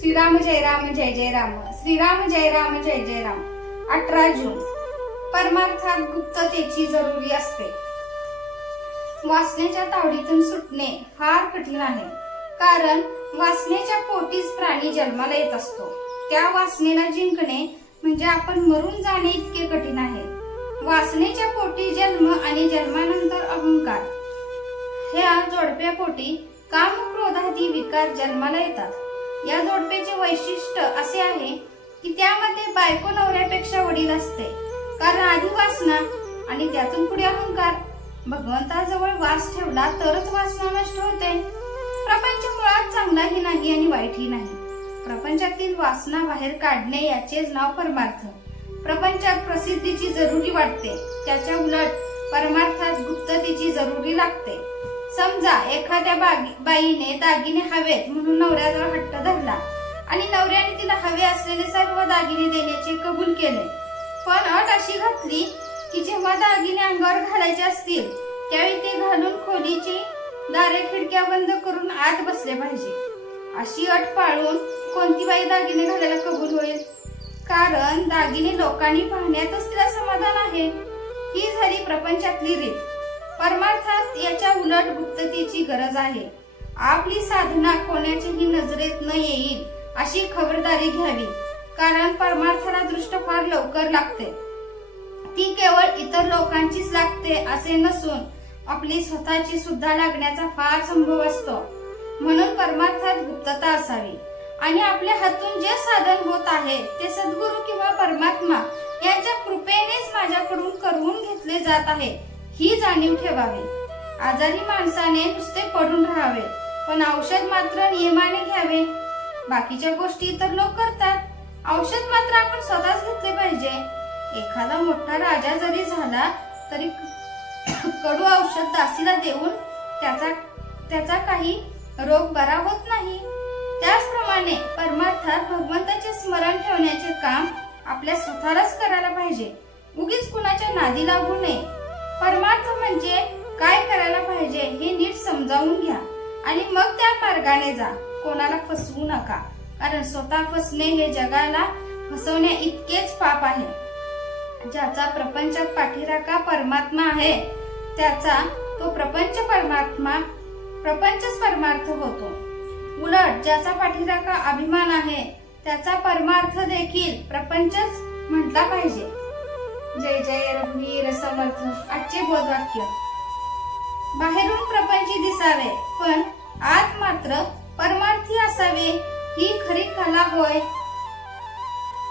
श्रीराम जय राम जय जय राम, श्रीराम जय राम जय जय राम। 18 जून परमार्थात गुप्ततेची जरुरी असते। वासनेच्या तावडीतून सुटणे फार कठीण आहे, कारण वासनेच्या पोटीच प्राणी जन्माला येत असतो। त्या वासनेला जिंकणे म्हणजे आपण मरून जाणे इतके कठीण आहे। वासनेच्या पोटी जन्म आणि जन्मानंतर अहंकार, ह्या जोडप्या पोटी काम क्रोधादी विकार जन्माला येतात। या जोडप्याचे वैशिष्ट्य असे आहे की त्यामध्ये बायको नवऱ्यापेक्षा वडील असते, कारण आधी वासना आणि त्यातून पुढे अहंकार। भगवंताजवळ वास ठेवला तरच वासना नष्ट होते। प्रपंच मुळात चांगलाही नाही आणि वाईटही नाही। प्रपंचातील वासना बाहेर काढणे याचेच नाव परमार्थ। प्रपंचात प्रसिद्धीची जरुरी वाटते, त्याच्या उलट परमार्थात गुप्ततेची जरुरी लागते। समजा एखाद्या बाईने दागिने हवेत म्हणून नवऱ्याजवळ हट्ट धरला आणि नवऱ्याने तिला हवे असलेले सर्व दागिने देण्याचे कबूल केले, पण अट अशी घातली की जेव्हा दागिने अंगावर घालायचे असतील त्यावेळी ते घालून खोलीची दारे खिडक्या बंद करून आत बसले पाहिजे। अशी अट पाळून कोणती बाई दागिने घालायला कबूल होईल? कारण दागिने लोकांनी पाहण्यातच तिला समाधान आहे। ही झाली प्रपंचातली रीत। परमार्थात याच्या उलट गुप्ततेची गरज आहे। आपली साधना कोणाच्याही नजरेत न येईल अशी खबरदारी घ्यावी, कारण परमार्थाला दृष्ट फार लवकर लागते। ती केवळ इतर लोकांचीच लागते असे नसून आपली स्वतःची सुद्धा लागण्याचा फार संभव असतो। म्हणून परमार्थात गुप्तता असावी आणि आपल्या हातून जे साधन होत आहे ते सद्गुरू किंवा परमात्मा यांच्या कृपेनेच माझ्याकडून करवून घेतले जात आहे ही जाणीव ठेवावी। आजारी माणसाने नुसते पडून राहावे, पण औषध मात्र नियमाने घ्यावे। बाकीच्या गोष्टी इतर लोक करतात, औषध मात्र आपण स्वतःच घेतले पाहिजे। एखादा मोठा राजा जरी झाला तरी कडू औषध दासीला देऊन त्याचा काही रोग बरा होत नाही। त्याचप्रमाणे परमार्थात भगवंताचे स्मरण ठेवण्याचे काम आपल्या स्वतःलाच करायला पाहिजे, उगीच कुणाच्या नादी लागू नये। परमार्थ म्हणजे काय करायला पाहिजे हे नीट समजावून घ्या आणि मग त्या मार्गाने जा। कोणाला फसवू नका, कारण स्वतः फसणे हे जगाला फसवण्या इतकेच पाप आहे। ज्याचा प्रपंचात पाठीराखा परमात्मा आहे त्याचा तो प्रपंचच परमार्थ होतो। उलट ज्याचा पाठीराखा अभिमान आहे त्याचा परमार्थ देखील प्रपंचच म्हटला पाहिजे। जय जय रघुवीर समर्थ। आजचे बोधवाक्य, बाहेरून प्रपंची दिसावे पण आत मात्र परमार्थी असावे ही खरी कला होय।